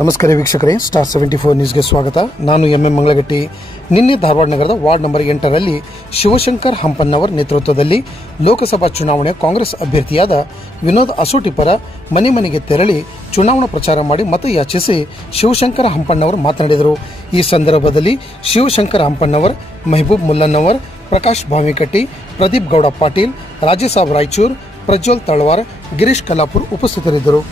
ನಮಸ್ಕಾರ ವೀಕ್ಷಕರೇ, ಸ್ಟಾರ್ 74 ನ್ಯೂಸ್ಗೆ ಸ್ವಾಗತ. ನಾನು ಎಂಎಂ ಮಂಗಳಗಟ್ಟಿ. ನಿನ್ನೆ ಧಾರವಾಡ ನಗರದ ವಾರ್ಡ್ ನಂಬರ್ 8ರಲ್ಲಿ ಶಿವಶಂಕರ್ ಹಂಪನ್ನವರ್ ನೇತೃತ್ವದಲ್ಲಿ ಲೋಕಸಭಾ ಚುನಾವಣೆ ಕಾಂಗ್ರೆಸ್ ಅಭ್ಯರ್ಥಿಯಾದ ವಿನೋದ್ ಅಸೋಟಿ ಪರ ಮನೆ ಮನೆಗೆ ತೆರಳಿ ಚುನಾವಣಾ ಪ್ರಚಾರ ಮಾಡಿ ಮತ ಯಾಚಿಸಿ ಶಿವಶಂಕರ ಹಂಪನ್ನವರ್ ಮಾತನಾಡಿದರು. ಈ ಸಂದರ್ಭದಲ್ಲಿ ಶಿವಶಂಕರ ಹಂಪನ್ನವರ್, ಮೆಹಬೂಬ್ ಮುಲ್ಲನ್ನವರ್, ಪ್ರಕಾಶ್ ಭಾವಿಕಟ್ಟಿ, ಪ್ರದೀಪ್ ಗೌಡ ಪಾಟೀಲ್, ರಾಜಸಾಬ್ ರಾಯಚೂರ್, ಪ್ರಜ್ವಲ್ ತಳವಾರ್, ಗಿರೀಶ್ ಕಲ್ಲಾಪುರ್ ಉಪಸ್ಥಿತರಿದ್ದರು.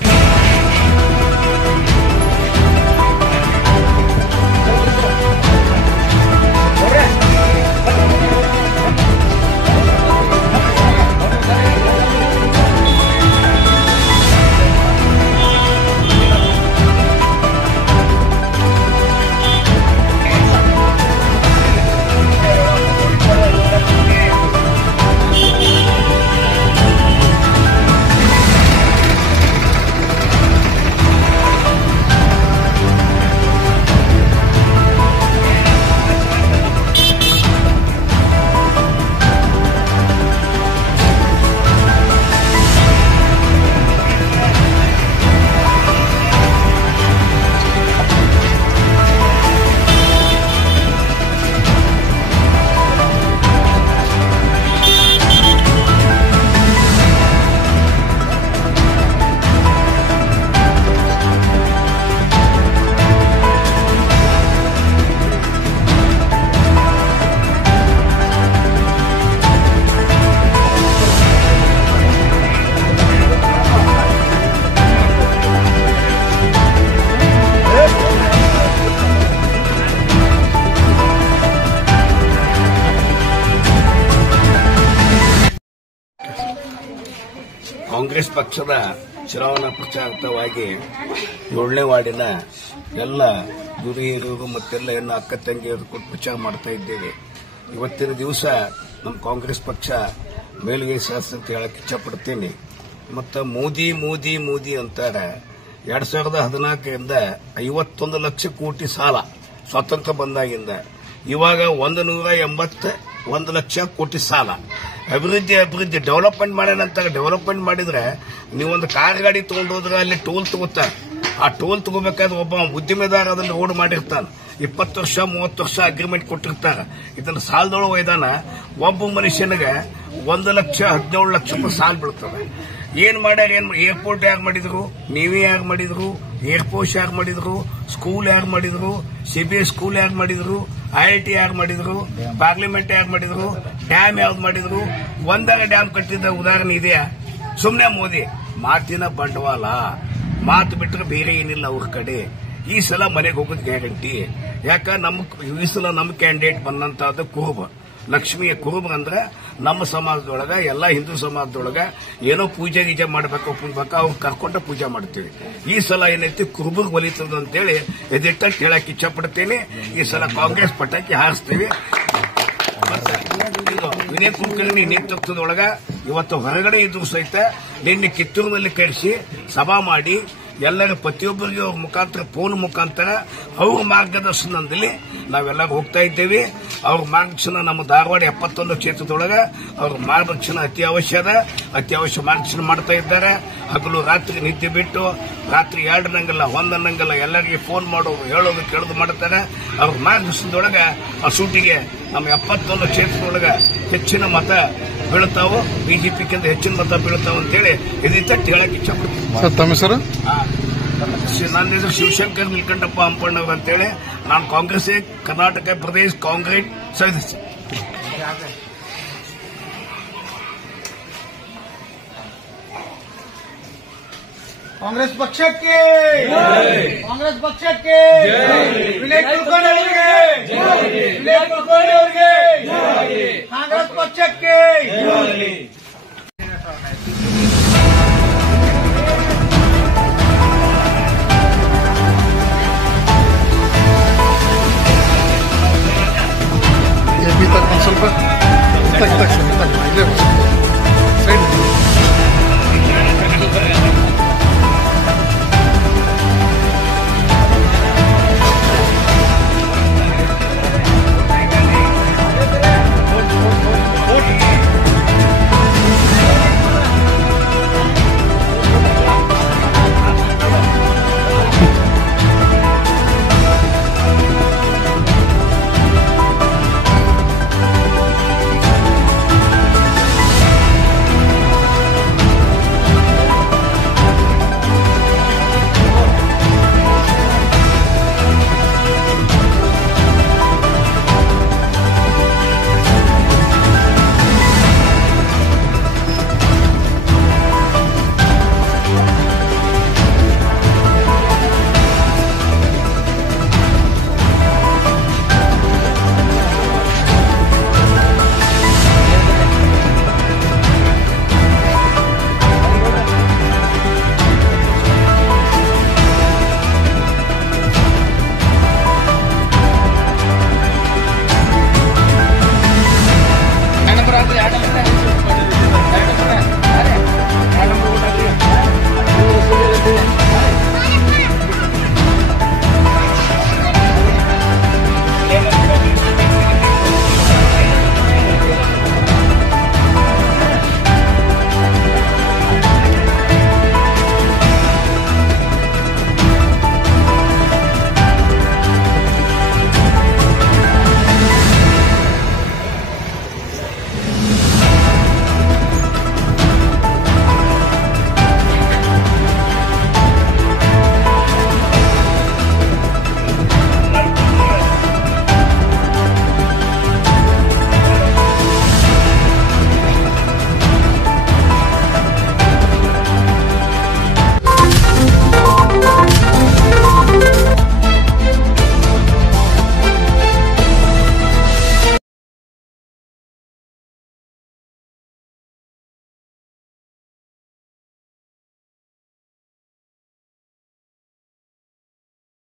ಕಾಂಗ್ರೆಸ್ ಪಕ್ಷದ ಚುನಾವಣಾ ಪ್ರಚಾರವಾಗಿ 7ನೇ ವಾರ್ಡಿನ ಎಲ್ಲ ಗುರು ಹಿರಿಯರು ಮತ್ತೆಲ್ಲ ಹೆಣ್ಣು ಅಕ್ಕ ತಂಗಿಯರು ಕೊಟ್ಟು ಪ್ರಚಾರ ಮಾಡ್ತಾ ಇದ್ದೇವೆ. ಇವತ್ತಿನ ದಿವಸ ನಮ್ಮ ಕಾಂಗ್ರೆಸ್ ಪಕ್ಷ ಮೇಲುಗೈ ಸಾಧಿಸಿದೆ ಅಂತ ಹೇಳಕ್ಕೆ ಇಚ್ಛಪಡ್ತೀನಿ. ಮತ್ತು ಮೋದಿ ಮೋದಿ ಮೋದಿ ಅಂತಾರೆ. 2014ರಿಂದ 51 ಲಕ್ಷ ಕೋಟಿ ಸಾಲ ಸ್ವಾತಂತ್ರ್ಯ ಬಂದಾಗಿಂದ ಇವಾಗ 181 ಲಕ್ಷ ಕೋಟಿ ಸಾಲ. ಅಭಿವೃದ್ಧಿ ಡೆವಲಪ್ಮೆಂಟ್ ಮಾಡ್ಯಾನಂತ. ಡೆವಲಪ್ಮೆಂಟ್ ಮಾಡಿದ್ರೆ ನೀವೊಂದು ಕಾರ್ ಗಾಡಿ ತಗೊಂಡೋದ್ರೆ ಅಲ್ಲಿ ಟೋಲ್ ತಗೋತಾರೆ. ಆ ಟೋಲ್ ತಗೋಬೇಕಾದ್ರೆ ಒಬ್ಬ ಉದ್ಯಮಿದಾರ ಅದನ್ನು ರೋಡ್ ಮಾಡಿರ್ತಾನೆ. 20 ವರ್ಷ 30 ವರ್ಷ ಅಗ್ರಿಮೆಂಟ್ ಕೊಟ್ಟಿರ್ತಾರೆ. ಇದನ್ನು ಸಾಲದೊಳಗೆ ಒಯ್ದಾನ ಒಬ್ಬ ಮನುಷ್ಯನಿಗೆ 1,17 ಲಕ್ಷ ರೂಪಾಯಿ ಸಾಲ ಬೀಳ್ತದೆ. ಏನ್ ಮಾಡ್ಯಾರ? ಏರ್ಪೋರ್ಟ್ ಯಾರು ಮಾಡಿದ್ರು? ನೇವಿ ಯಾರು ಮಾಡಿದ್ರು? ಏರ್ಫೋರ್ಸ್ ಯಾರು ಮಾಡಿದ್ರು? ಸ್ಕೂಲ್ ಯಾರು ಮಾಡಿದ್ರು? CBS ಸ್ಕೂಲ್ ಯಾರು ಮಾಡಿದ್ರು? IIT ಯಾರು ಮಾಡಿದ್ರು? ಪಾರ್ಲಿಮೆಂಟ್ ಯಾರು ಮಾಡಿದ್ರು? ಡ್ಯಾಮ್ ಯಾವ್ದು ಮಾಡಿದ್ರು? ಒಂದಾಗ ಡ್ಯಾಮ್ ಕಟ್ಟಿದ್ದ ಉದಾಹರಣೆ ಇದೆಯಾ? ಸುಮ್ಮನೆ ಮೋದಿ ಮಾತಿನ ಬಂಡವಾಳ. ಮಾತು ಬಿಟ್ಟರೆ ಬೇರೆ ಏನಿಲ್ಲ ಅವ್ರ ಕಡೆ. ಈ ಸಲ ಮನೆಗೆ ಹೋಗೋದು ಗ್ಯಾರಂಟಿ. ಯಾಕ ಈ ಸಲ ನಮ್ಮ ಕ್ಯಾಂಡಿಡೇಟ್ ಬಂದಂತಹದ್ದು ಕುರುಬ ಲಕ್ಷ್ಮಿಯ ಕುರುಬ ಅಂದ್ರೆ ನಮ್ಮ ಸಮಾಜದೊಳಗ ಎಲ್ಲ ಹಿಂದೂ ಸಮಾಜದೊಳಗ ಏನೋ ಪೂಜೆ ಗೀಜೆ ಮಾಡಬೇಕು ಅವ್ರು ಕರ್ಕೊಂಡು ಪೂಜೆ ಮಾಡ್ತೀವಿ. ಈ ಸಲ ಏನೈತಿ ಕುರುಬಗ್ ಒಲಿತದ ಅಂತೇಳಿ ಎದಿಟ್ಟ ಹೇಳಕ್ ಇಚ್ಛಪಡ್ತೇನೆ. ಈ ಸಲ ಕಾಂಗ್ರೆಸ್ ಪಟಾಕಿ ಹಾರಿಸ್ತೀವಿ. ವಿನಯ್ ಕುಲಕರ್ಣಿ ನೇತೃತ್ವದೊಳಗ ಇವತ್ತು ಹೊರಗಡೆ ಇದ್ರು ಸಹಿತ ನಿನ್ನೆ ಕಿತ್ತೂರಿನಲ್ಲಿ ಕರೆಸಿ ಸಭಾ ಮಾಡಿ ಎಲ್ಲರೂ ಪ್ರತಿಯೊಬ್ಬರಿಗೆ ಅವ್ರ ಮುಖಾಂತರ ಫೋನ್ ಮುಖಾಂತರ ಅವ್ರ ಮಾರ್ಗದರ್ಶನದಲ್ಲಿ ನಾವೆಲ್ಲರೂ ಹೋಗ್ತಾ ಇದ್ದೇವೆ. ಅವ್ರ ಮಾರ್ಗದರ್ಶನ ನಮ್ಮ ಧಾರವಾಡ 71 ಕ್ಷೇತ್ರದೊಳಗೆ ಅವ್ರ ಮಾರ್ಗದರ್ಶನ ಅತಿ ಅವಶ್ಯ ಮಾರ್ಗದರ್ಶನ ಮಾಡ್ತಾ ಇದ್ದಾರೆ. ಹಗಲು ರಾತ್ರಿ ನಿದ್ದೆ ಬಿಟ್ಟು ರಾತ್ರಿ 2 ನಂಗಲ್ಲ 1 ನಂಗಲ್ಲ ಎಲ್ಲರಿಗೆ ಫೋನ್ ಮಾಡೋದು ಹೇಳೋದು ಕೇಳೋದು ಮಾಡ್ತಾರೆ. ಅವ್ರ ಮಾರ್ಗದರ್ಶನದೊಳಗೆ ಆ ಸೂಟಿಗೆ ನಮ್ಮ 71 ಕ್ಷೇತ್ರದೊಳಗೆ ಹೆಚ್ಚಿನ ಮತ ಬೀಳ್ತಾವು. ಬಿಜೆಪಿಗಿಂತ ಹೆಚ್ಚಿನ ಮತ ಬೀಳ್ತಾವ ಅಂತೇಳಿ ಇದೀತಟ್ಟು ಹೇಳಕ್ ಇಚ್ಛಪಡ್ತೀನಿ. ನನ್ನ ಹೆಸರು ಶಿವಶಂಕರ್ ನೀಲಕಂಠಪ್ಪ ಹಂಪಣ್ಣವ್ರು ಅಂತೇಳಿ. ನಾನು ಕಾಂಗ್ರೆಸ್ ಕರ್ನಾಟಕ ಪ್ರದೇಶ ಕಾಂಗ್ರೆಸ್ ಸದಸ್ಯ. ಕಾಂಗ್ರೆಸ್ ಪಕ್ಷಕ್ಕೆ ಕಾಂಗ್ರೆಸ್ ಪಕ್ಷಕ್ಕೆ ವಿನಯ್ ಕುಲಕರ್ಣಿ ಅವರಿಗೆ ಕಾಂಗ್ರೆಸ್ ಪಕ್ಷಕ್ಕೆ